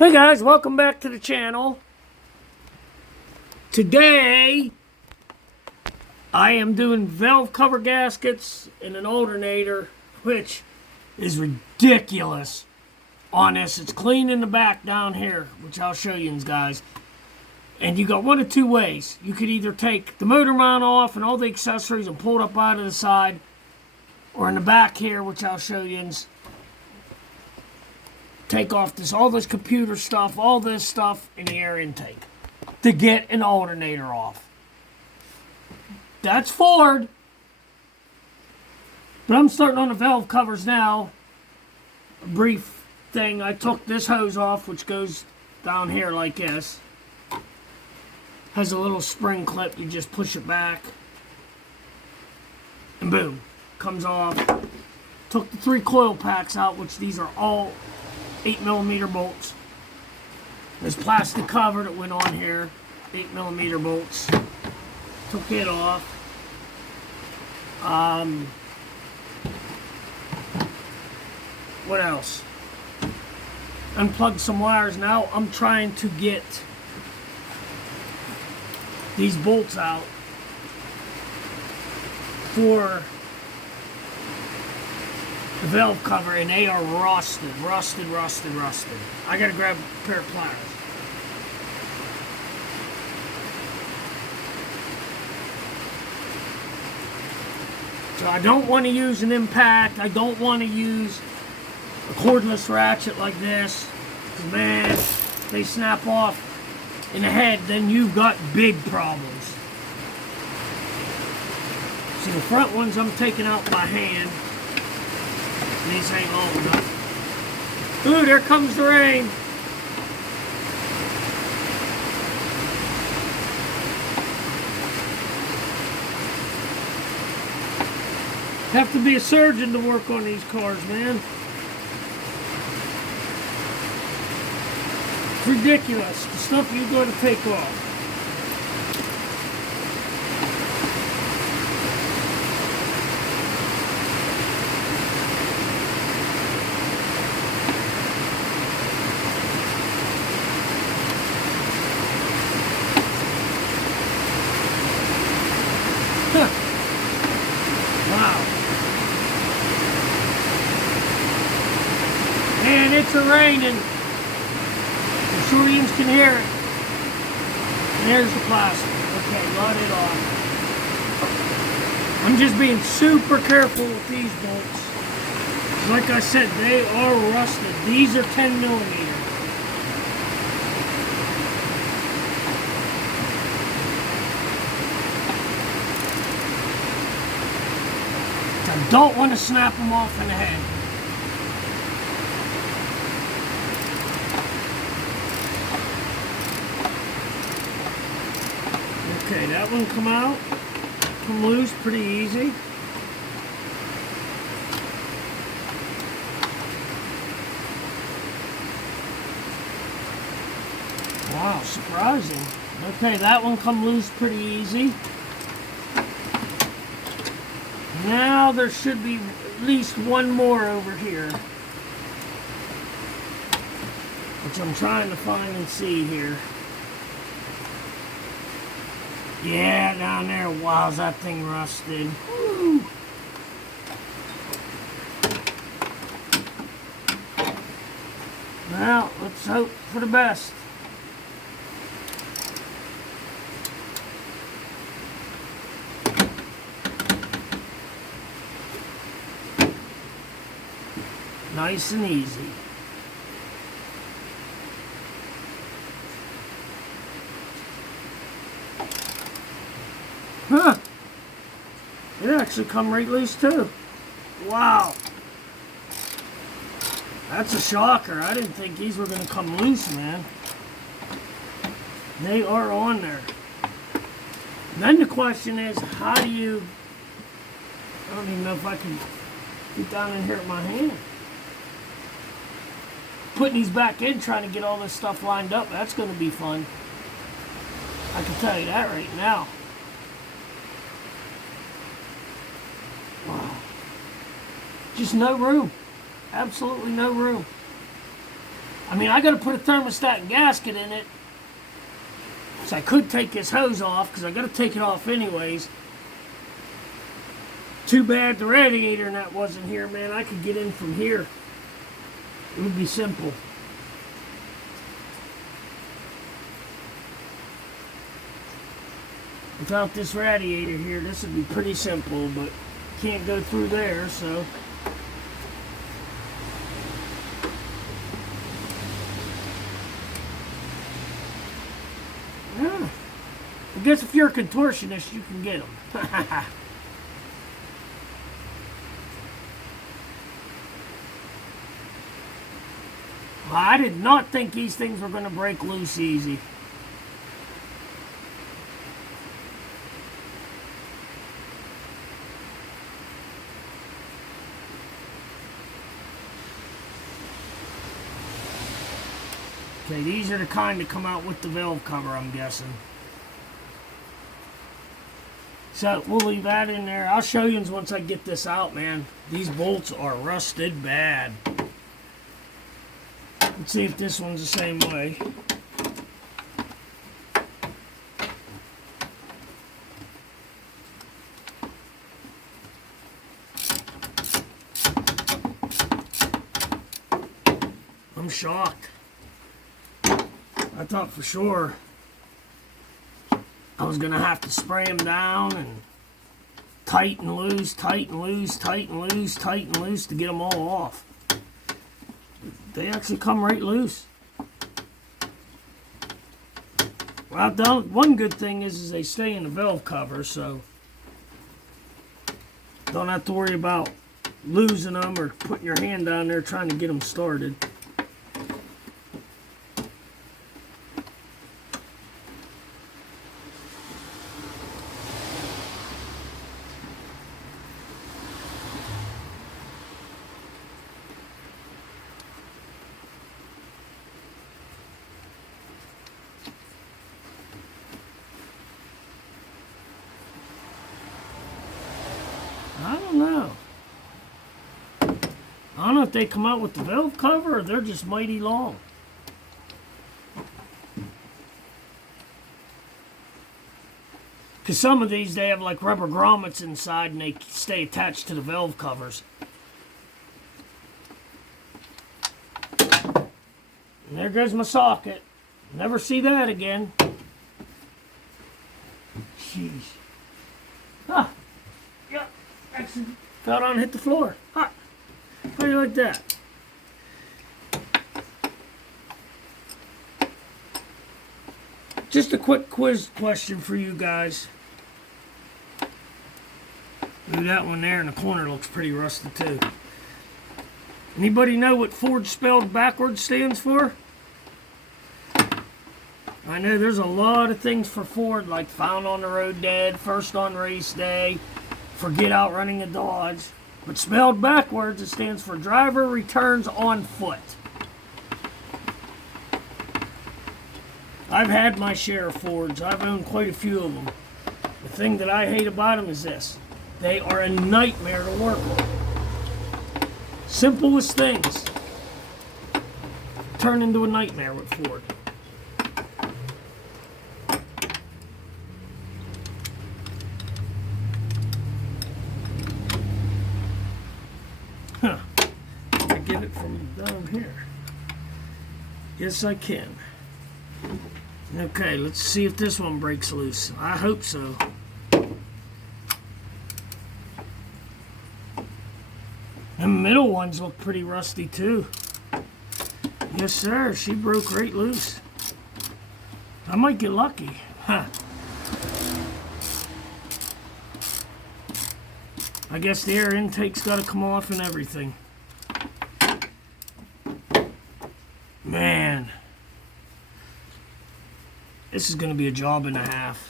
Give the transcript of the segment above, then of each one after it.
Hey guys, welcome back to the channel. Today, I am doing valve cover gaskets in an alternator, which is ridiculous on this. It's clean in the back down here, which I'll show you guys. And you got one of two ways. You could either take the motor mount off and all the accessories and pull it up out of the side, or in the back here, which I'll show you, take off all this computer stuff, all this stuff in the air intake to get an alternator off. That's Ford. But I'm starting on the valve covers now. A brief thing. I took this hose off, which goes down here like this. Has a little spring clip. You just push it back. And boom. Comes off. Took the 3 coil packs out, which these are all 8mm bolts. There's plastic cover that went on here, 8mm bolts. Took it off. What else? Unplugged some wires. Now I'm trying to get these bolts out for the valve cover, and they are rusted. I gotta grab a pair of pliers. So I don't want to use an impact. I don't want to use a cordless ratchet like this. 'Cause man, if they snap off in the head, then you've got big problems. See, the front ones I'm taking out by hand. These ain't long enough. Ooh, there comes the rain. Have to be a surgeon to work on these cars, man. It's ridiculous. The stuff you got to take off. Wow. Man, it's a-raining. I'm sure you can hear it. And there's the plastic. Okay, let it off. I'm just being super careful with these bolts. Like I said, they are rusted. These are 10mm. I don't want to snap them off in the head. Okay, that one come loose pretty easy. Wow, surprising. Okay, that one come loose pretty easy. Now there should be at least one more over here, which I'm trying to find and see here. Yeah, down there. Wow, is that thing rusted. Woo. Well, let's hope for the best. Nice and easy. Huh. It actually come right loose too. Wow. That's a shocker. I didn't think these were going to come loose, man. They are on there. And then the question is, how do you... I don't even know if I can get down in here with my hand. Putting these back in, trying to get all this stuff lined up, that's going to be fun. I can tell you that right now. Wow. Just no room. Absolutely no room. I mean, I got to put a thermostat and gasket in it. So I could take this hose off because I got to take it off anyways. Too bad the radiator and that wasn't here, man. I could get in from here. It would be simple. Without this radiator here, this would be pretty simple, but can't go through there, so. Yeah. I guess if you're a contortionist, you can get them. I did not think these things were going to break loose easy. Okay, these are the kind that come out with the valve cover, I'm guessing. So we'll leave that in there. I'll show you once I get this out, man. These bolts are rusted bad. Let's see if this one's the same way. I'm shocked. I thought for sure I was going to have to spray them down and tighten loose, tighten loose, tighten loose, tighten loose to get them all off. They actually come right loose. Well, one good thing is they stay in the valve cover, so don't have to worry about losing them or putting your hand down there trying to get them started. I don't know. I don't know if they come out with the valve cover or they're just mighty long. Because some of these, they have like rubber grommets inside and they stay attached to the valve covers. And there goes my socket. Never see that again. Jeez. Ah. Yep. Excellent. Fell down and hit the floor. Ah. How do you like that? Just a quick quiz question for you guys. Ooh, that one there in the corner looks pretty rusty too. Anybody know what Ford spelled backwards stands for? I know there's a lot of things for Ford, like found on the road dead, first on race day, forget outrunning a Dodge. But spelled backwards, it stands for driver returns on foot. I've had my share of Fords. I've owned quite a few of them. The thing that I hate about them is this. They are a nightmare to work on. Simplest things turn into a nightmare with Ford. Huh. Can I get it from down here? Yes, I can. Okay, let's see if this one breaks loose. I hope so. The middle ones look pretty rusty too. Yes, sir. She broke right loose. I might get lucky. Huh. I guess the air intake's got to come off and everything. Man. This is going to be a job and a half.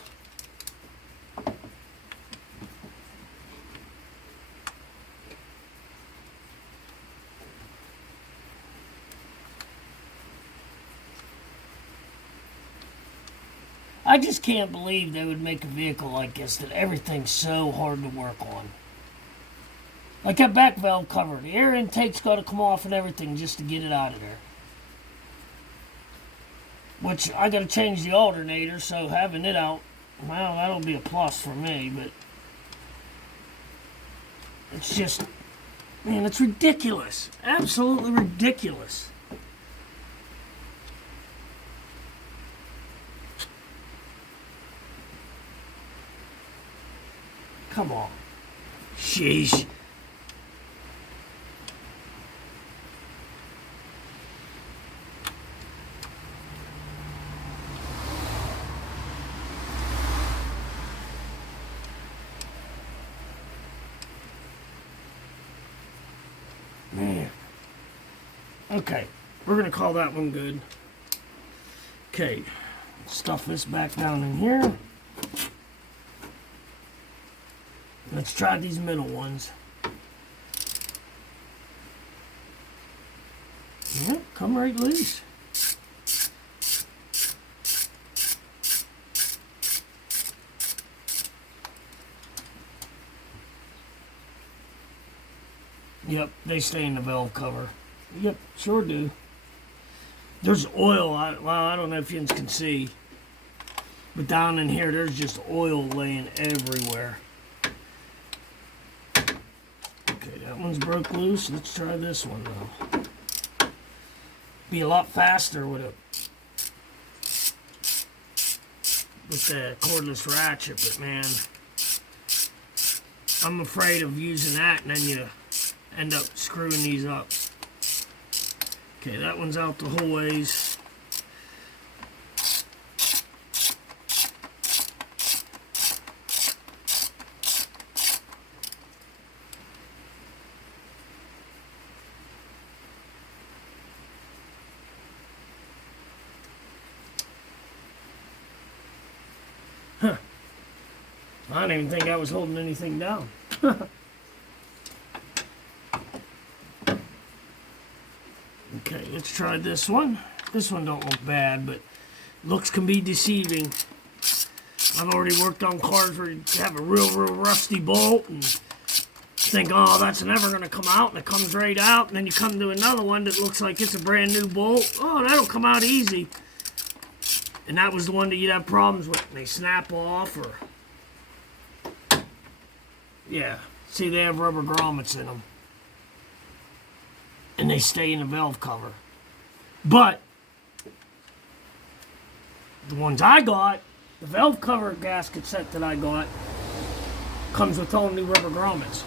I just can't believe they would make a vehicle like this that everything's so hard to work on. Like that back valve cover. The air intake's got to come off and everything just to get it out of there. which I got to change the alternator, so having it out, well, that'll be a plus for me, but it's just, man, it's ridiculous. Absolutely ridiculous. Come on. Sheesh. Man. Okay, we're gonna call that one good. Okay, stuff this back down in here. Let's try these middle ones. Yep, come right loose. Yep, they stay in the valve cover. Yep, sure do. There's oil, well, I don't know if you can see, but down in here there's just oil laying everywhere. Okay, that one's broke loose. Let's try this one though. Be a lot faster with the cordless ratchet, but man, I'm afraid of using that and then you end up screwing these up. Okay, that one's out the whole ways. Huh. I didn't even think I was holding anything down. Okay, let's try this one. This one don't look bad, but looks can be deceiving. I've already worked on cars where you have a real rusty bolt and think, oh, that's never going to come out, and it comes right out, and then you come to another one that looks like it's a brand new bolt. Oh, that'll come out easy. And that was the one that you'd have problems with. They snap off or... Yeah, see, they have rubber grommets in them. And they stay in the valve cover. But the ones I got, the valve cover gasket set that I got, comes with all new rubber grommets.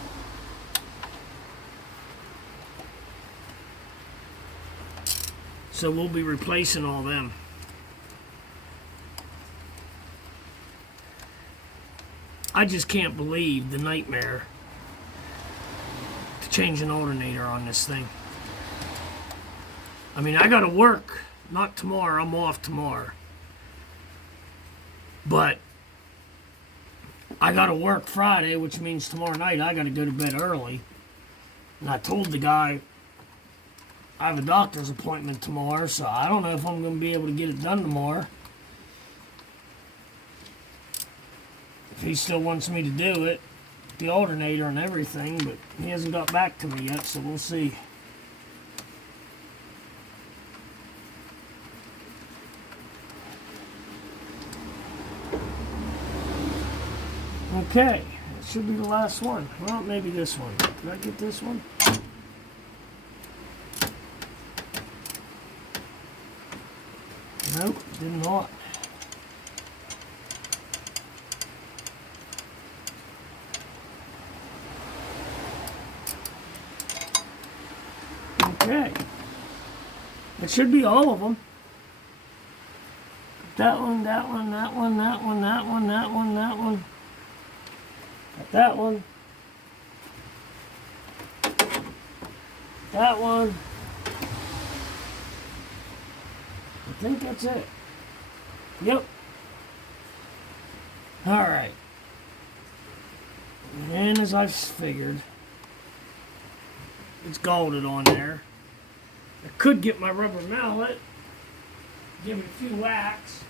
So we'll be replacing all them. I just can't believe the nightmare to change an alternator on this thing. I mean, I gotta work, not tomorrow, I'm off tomorrow. But I gotta work Friday, which means tomorrow night I gotta go to bed early. And I told the guy I have a doctor's appointment tomorrow, so I don't know if I'm gonna be able to get it done tomorrow. If he still wants me to do it, the alternator and everything, but he hasn't got back to me yet, so we'll see. Okay, it should be the last one. Well, maybe this one. Did I get this one? Nope, did not. Okay. It should be all of them. That one, that one, that one, that one, that one, that one, that one. Got that one. That one. I think that's it. Yep. Alright. And as I've figured, it's golded on there. I could get my rubber mallet, give it a few whacks.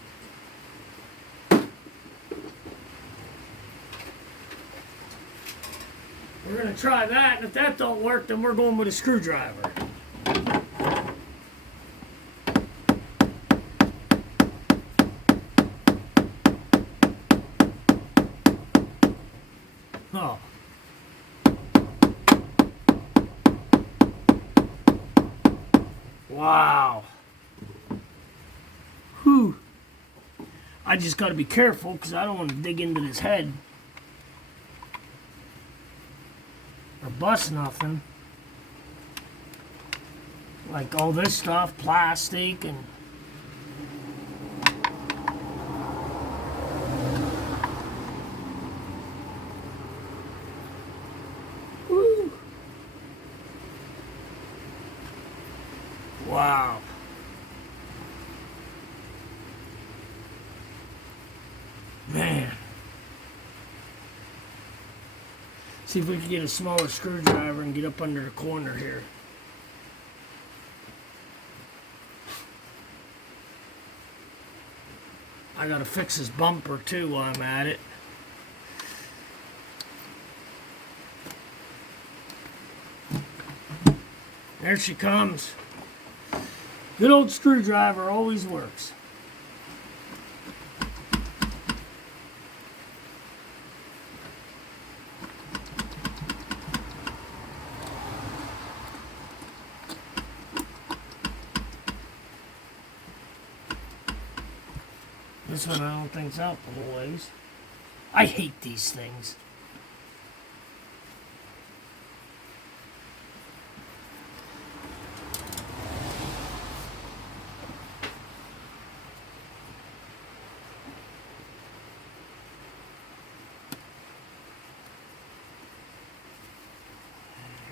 We're going to try that, and if that don't work, then we're going with a screwdriver. I just got to be careful because I don't want to dig into this head or bust nothing. Like all this stuff, plastic and... Woo. Wow. Man. See if we can get a smaller screwdriver and get up under the corner here. I gotta fix this bumper too while I'm at it. There she comes. Good old screwdriver always works. This one I don't think's out the whole ways. I hate these things.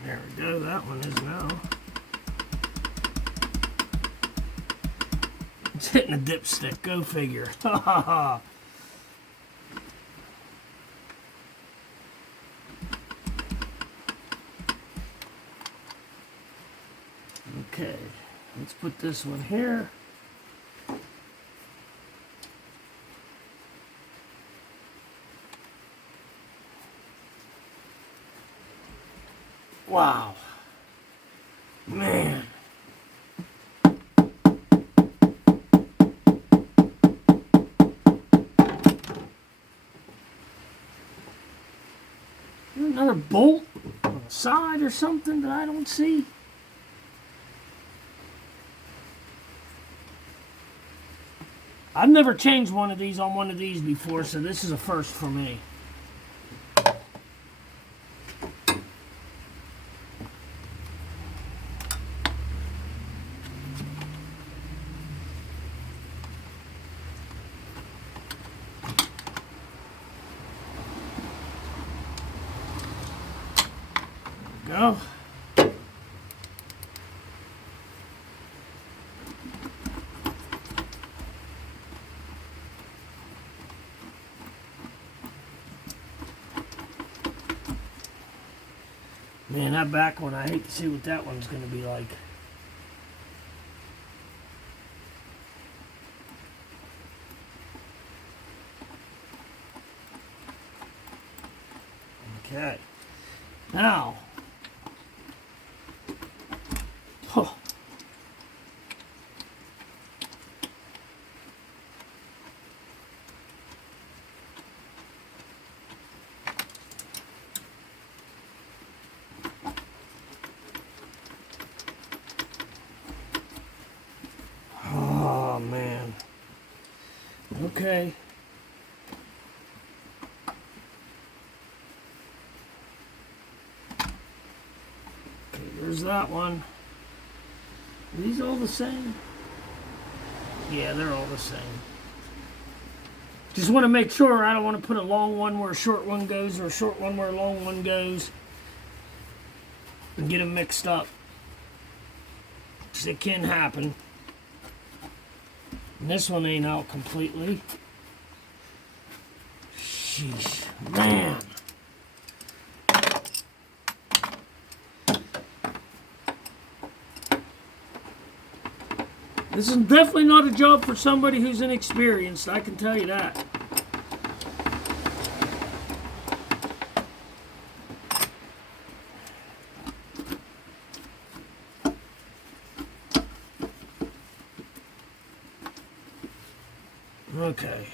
There we go, that one is now. It's hitting a dipstick, go figure. Ha ha ha. Okay, let's put this one here. Wow. Man. Another bolt on the side or something that I don't see. I've never changed one of these on one of these before, so this is a first for me. Go. Man, that back one, I hate to see what that one's going to be like. Okay. Now, oh. Oh, man. Okay. Okay, there's that one. Are these all the same? Yeah, they're all the same. Just want to make sure I don't want to put a long one where a short one goes or a short one where a long one goes and get them mixed up. Because it can happen. And this one ain't out completely. Sheesh, man. This is definitely not a job for somebody who's inexperienced, I can tell you that. Okay.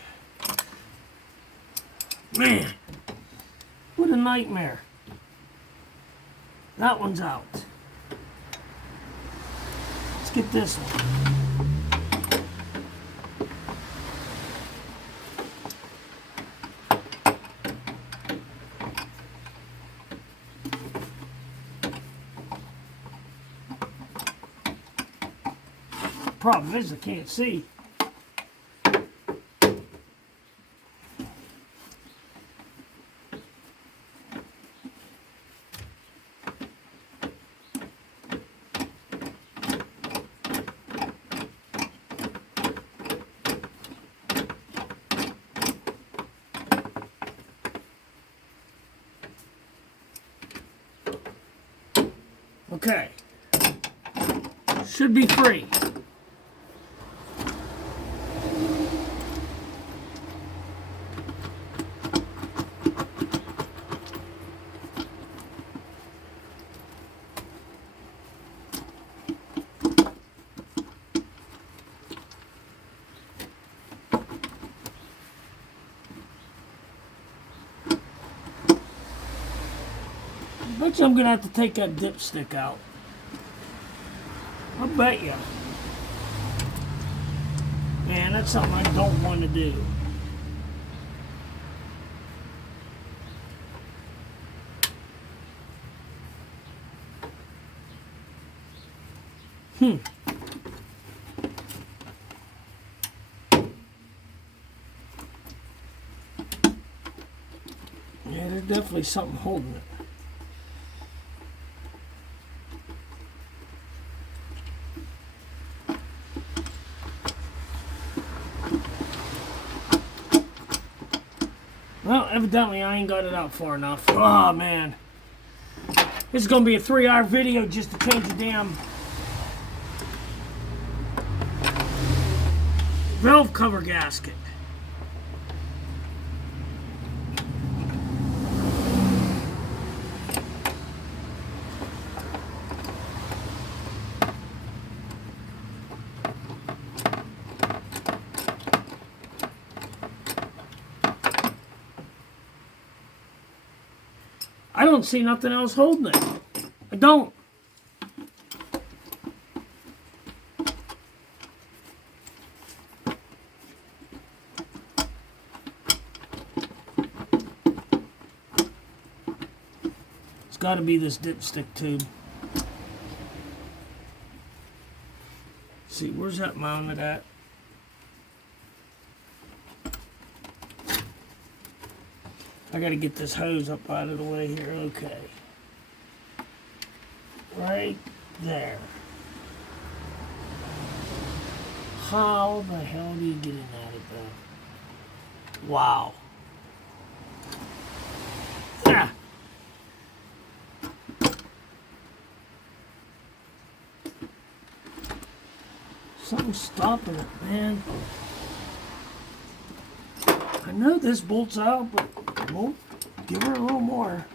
Man, what a nightmare. That one's out. Let's get this one. problem is I can't see. Okay, should be free. I bet you I'm gonna have to take that dipstick out. I bet you. Man, that's something I don't want to do. Yeah, there's definitely something holding it. Well, evidently I ain't got it out far enough. Oh, man. This is going to be a 3-hour video just to change the damn valve cover gasket. I don't see nothing else holding it. I don't. It's got to be this dipstick tube. See, where's that mounted at? I gotta get this hose up out of the way here. Okay. Right there. How the hell do you get in at it though? Wow. Yeah. Something's stopping it, man. I know this bolt's out, but we'll give her a little more.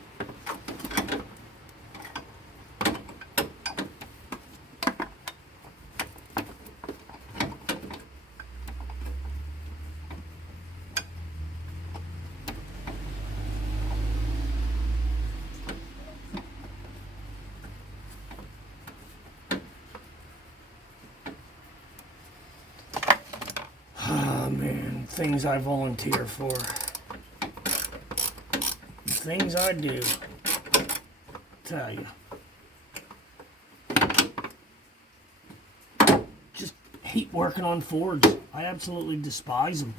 Ah, man, things I volunteer for. Things I do. Tell you. Just hate working on Fords. I absolutely despise them.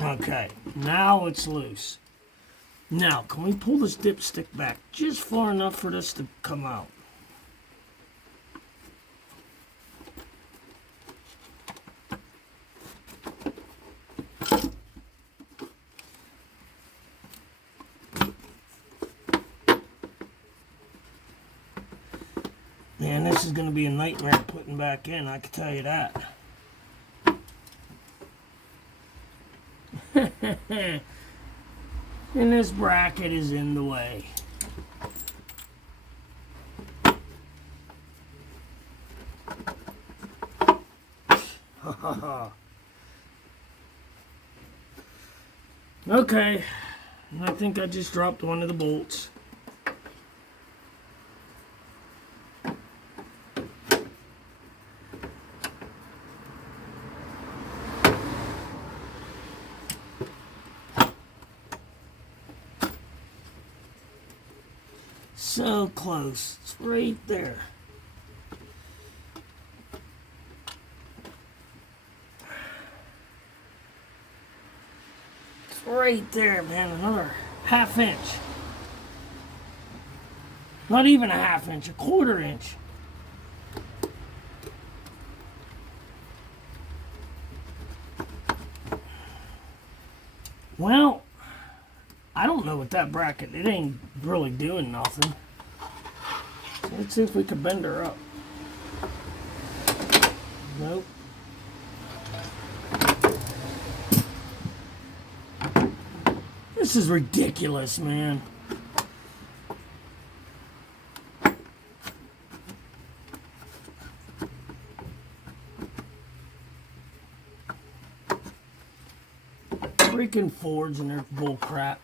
Okay, now it's loose. Now, can we pull this dipstick back just far enough for this to come out? Man, this is going to be a nightmare putting back in, I can tell you that. And this bracket is in the way. Okay, I think I just dropped one of the bolts. So close. It's right there. right there, man. Another ½ inch. Not even a ½ inch, a ¼ inch. Well, I don't know with that bracket. It ain't really doing nothing. So let's see if we can bend her up. Nope. This is ridiculous, man. Freaking Fords and their bull crap.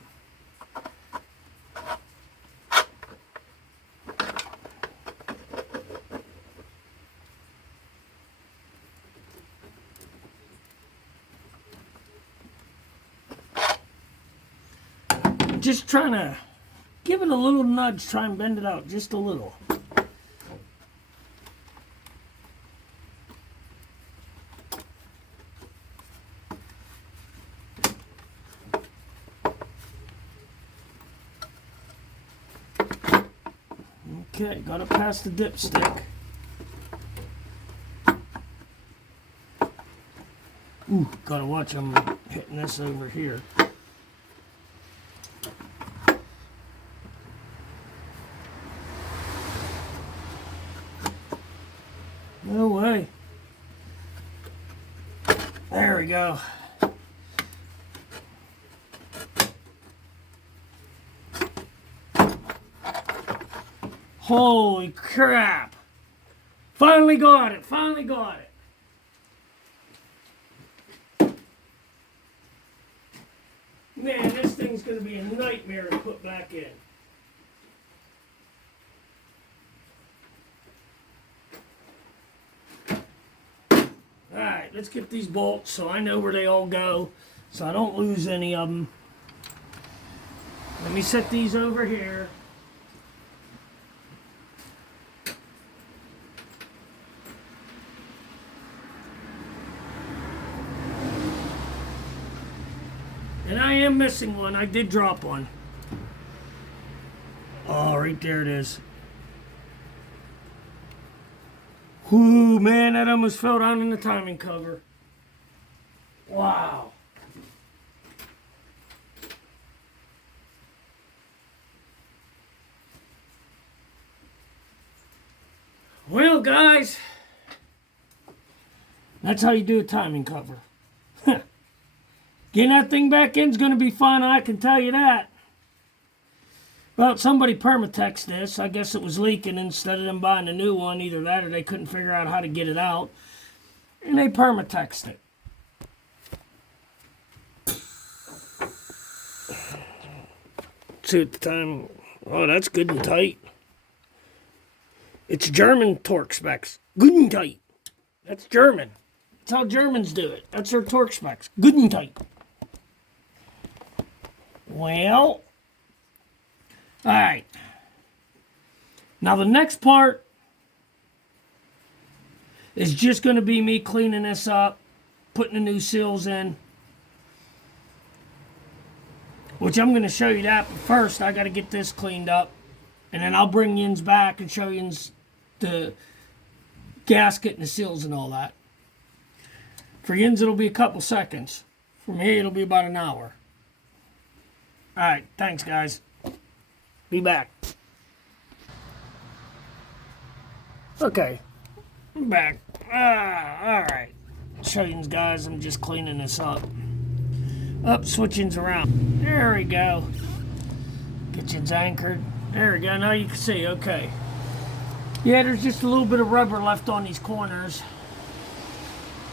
Just trying to give it a little nudge, try and bend it out just a little. Okay, got it past the dipstick. Ooh, gotta watch, I'm hitting this over here. No way. There we go. Holy crap. Finally got it. Finally got it. Man, this thing's going to be a nightmare to put back in. Alright, let's get these bolts so I know where they all go, so I don't lose any of them. Let me set these over here. And I am missing one. I did drop one. Oh, right there it is. Whoo, man, that almost fell down in the timing cover. Wow. Well, guys, that's how you do a timing cover. Getting that thing back in is going to be fun, I can tell you that. Well, somebody permatexed this. I guess it was leaking. Instead of them buying a new one, either that or they couldn't figure out how to get it out. And they permatexed it. See at the time. Oh, that's good and tight. It's German torque specs. Good and tight. That's German. That's how Germans do it. That's their torque specs. Good and tight. Well, alright. Now the next part is just going to be me cleaning this up, putting the new seals in. Which I'm going to show you that, but first I got to get this cleaned up. And then I'll bring yins back and show yins the gasket and the seals and all that. For yins it'll be a couple seconds. For me it'll be about an hour. Alright, thanks guys. Be back. Okay, I'm back. Alright. Show you guys, I'm just cleaning this up. Switching's around. There we go. Kitchen's anchored. There we go, now you can see, okay. Yeah, there's just a little bit of rubber left on these corners.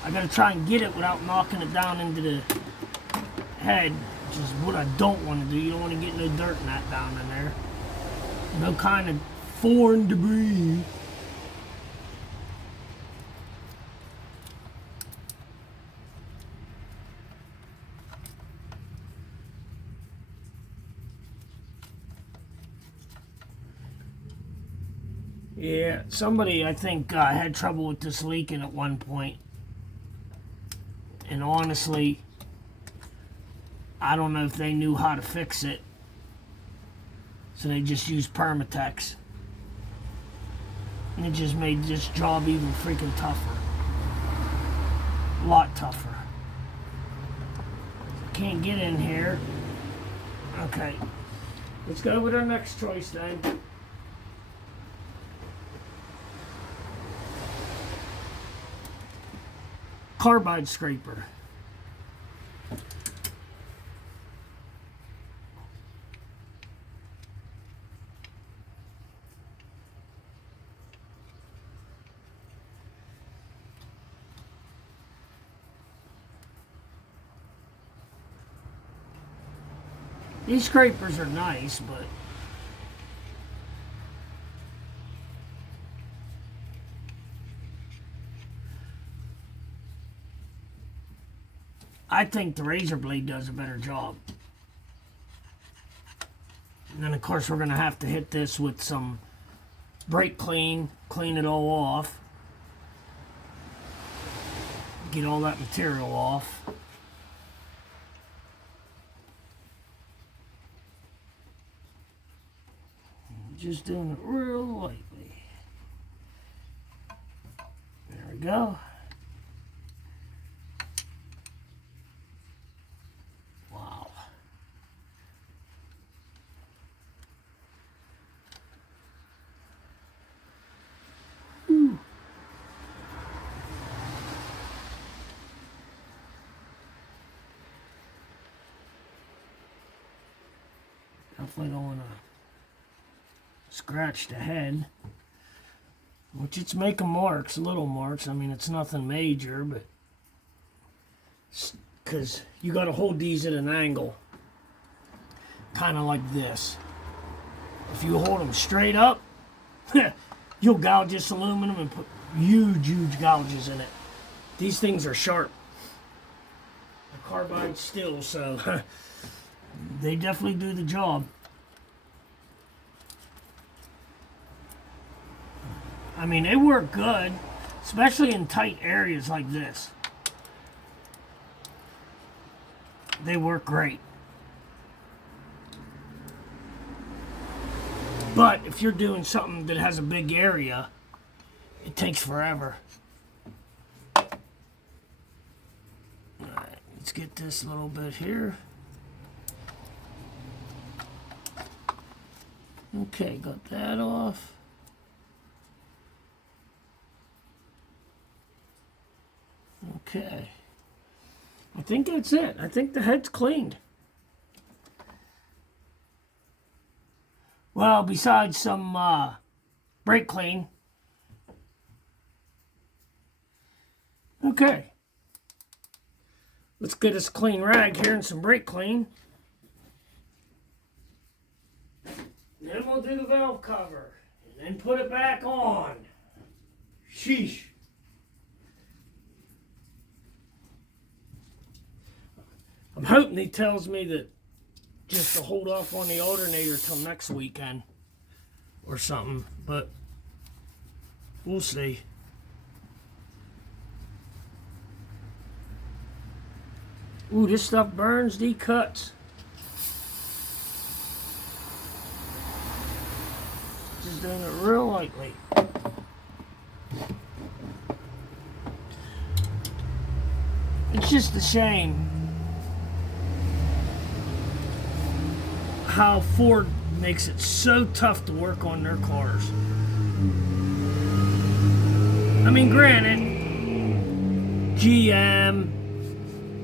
I gotta try and get it without knocking it down into the head, which is what I don't want to do. You don't want to get no dirt and that down in there. No kind of foreign debris. Yeah, somebody I think had trouble with this leaking at one point. And honestly, I don't know if they knew how to fix it, so they just used Permatex. And it just made this job even freaking tougher. A lot tougher. Can't get in here. Okay. Let's go with our next choice then. Carbide scraper. These scrapers are nice, but I think the razor blade does a better job. And then of course we're going to have to hit this with some brake clean it all off. Get all that material off. Just doing it real lightly. There we go. Wow. Whew. Definitely don't want to scratch the head, which it's making marks, little marks. I mean, it's nothing major, but because you got to hold these at an angle, kind of like this. If you hold them straight up, you'll gouge this aluminum and put huge gouges in it. These things are sharp. The carbide steel, so they definitely do the job. I mean, they work good, especially in tight areas like this. They work great. But if you're doing something that has a big area, it takes forever. Alright, let's get this a little bit here. Okay, got that off. Okay. I think that's it. I think the head's cleaned. Well, besides some brake clean. Okay. Let's get us a clean rag here and some brake clean. Then we'll do the valve cover. And then put it back on. Sheesh. I'm hoping he tells me that just to hold off on the alternator till next weekend or something, but we'll see. Ooh, this stuff burns, cuts. Just doing it real lightly. It's just a shame how Ford makes it so tough to work on their cars. I mean, granted, GM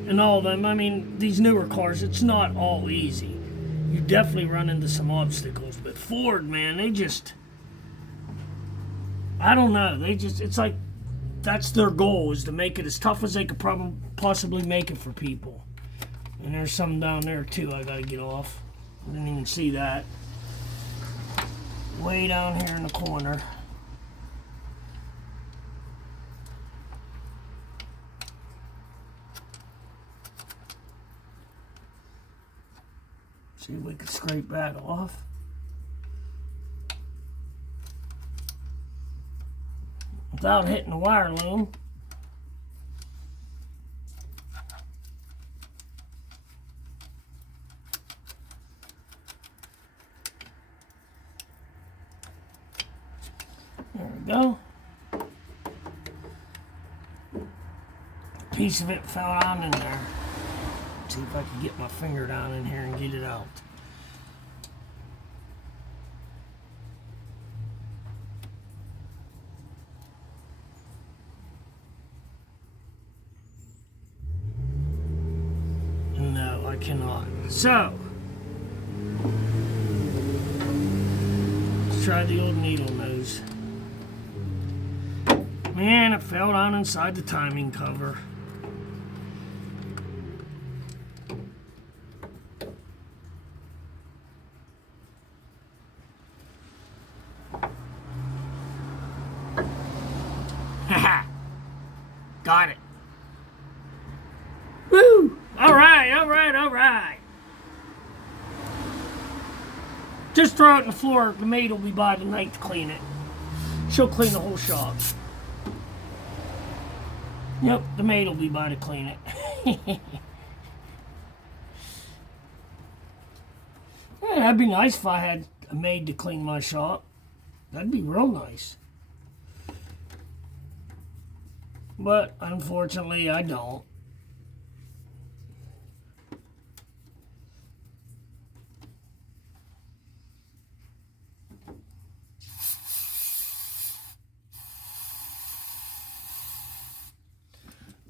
and all of them, I mean, these newer cars, it's not all easy. You definitely run into some obstacles, but Ford, man, they just, I don't know, they just, it's like, that's their goal, is to make it as tough as they could possibly make it for people. And there's some down there too I gotta get off. I didn't even see that. Way down here in the corner. See if we can scrape that off. Without hitting the wire loom. piece of it fell down in there. Let's see if I can get my finger down in here and get it out. No, I cannot. So, let's try the old needle nose. Man, it fell down inside the timing cover. Haha! Got it. Woo! Alright, alright, alright. Just throw it on the floor. The maid will be by tonight to clean it. She'll clean the whole shop. Yep, the maid will be by to clean it. Yeah, that'd be nice if I had a maid to clean my shop. That'd be real nice. But unfortunately, I don't.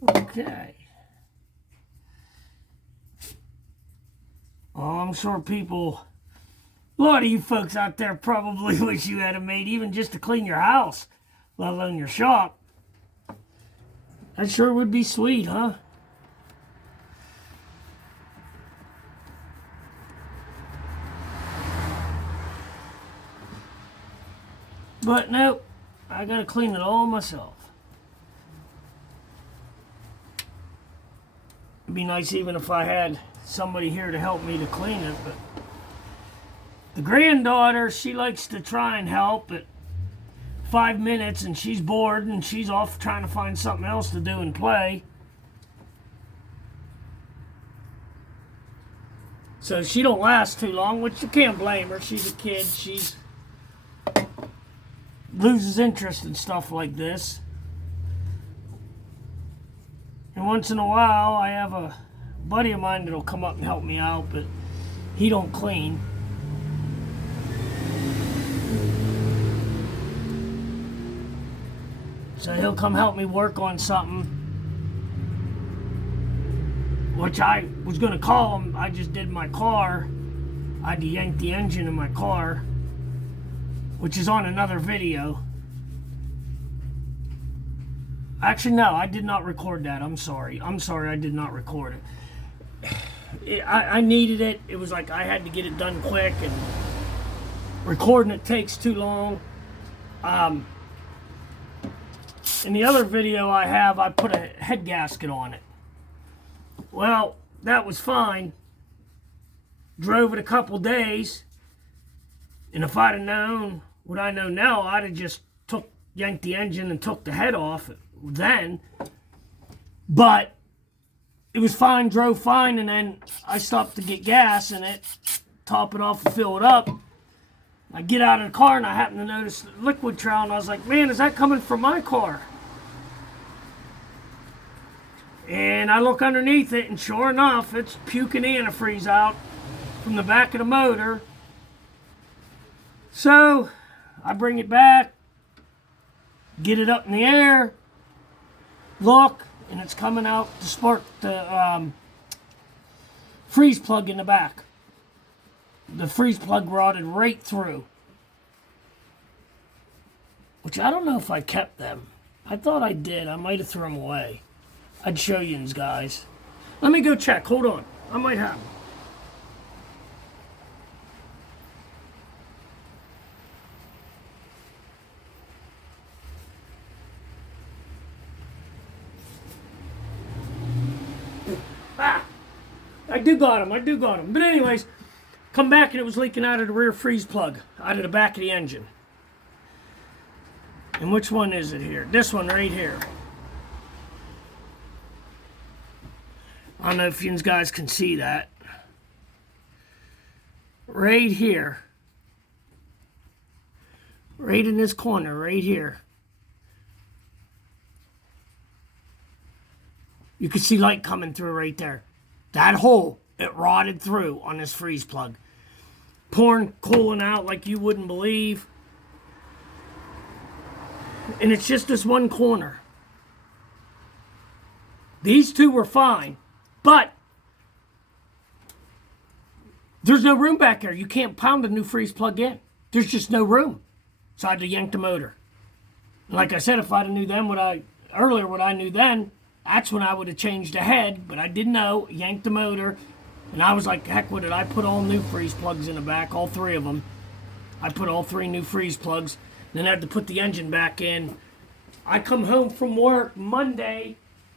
Okay. Oh, I'm sure people, a lot of you folks out there probably wish you had a maid even just to clean your house, let alone your shop. That sure would be sweet, huh? But nope, I gotta clean it all myself. It'd be nice even if I had somebody here to help me to clean it, but the granddaughter, she likes to try and help at 5 minutes and she's bored and she's off trying to find something else to do and play. So she don't last too long, which you can't blame her. She's a kid. She loses interest in stuff like this. And once in a while, I have a buddy of mine that'll come up and help me out, but he don't clean. So he'll come help me work on something, which I was going to call him. I just did my car. I had to yank the engine in my car, which is on another video. Actually, no, I did not record that. I'm sorry. I did not record it. I needed it. It was like I had to get it done quick, and recording it takes too long. In the other video I have, I put a head gasket on it. Well, that was fine. Drove it a couple days, and if I'd have known what I know now, I'd have just yanked the engine and took the head off then. But it was fine, drove fine, and then I stopped to get gas in it, top it off and fill it up. I get out of the car and I happen to notice the liquid trail, and I was like, man, is that coming from my car? And I look underneath it, and sure enough, it's puking antifreeze out from the back of the motor. So I bring it back, get it up in the air, look, and it's coming out to spark the freeze plug in the back. The freeze plug rotted right through. Which I don't know if I kept them. I thought I did. I might have thrown them away. I'd show you guys. Let me go check. Hold on. I might have them. I do got them. But anyways, come back and it was leaking out of the rear freeze plug, out of the back of the engine. And which one is it here? This one right here. I don't know if you guys can see that. Right here. Right in this corner, right here. You could see light coming through right there. That hole, it rotted through on this freeze plug. Pouring coolant out like you wouldn't believe. And it's just this one corner. These two were fine, but there's no room back there. You can't pound a new freeze plug in. There's just no room. So I had to yank the motor. And like I said, if I'd have knew then what I knew then, that's when I would have changed the head, but I didn't know. Yanked the motor, and I was like, heck with it. I put all new freeze plugs in the back, all three of them. I put all three new freeze plugs, then I had to put the engine back in. I come home from work Monday,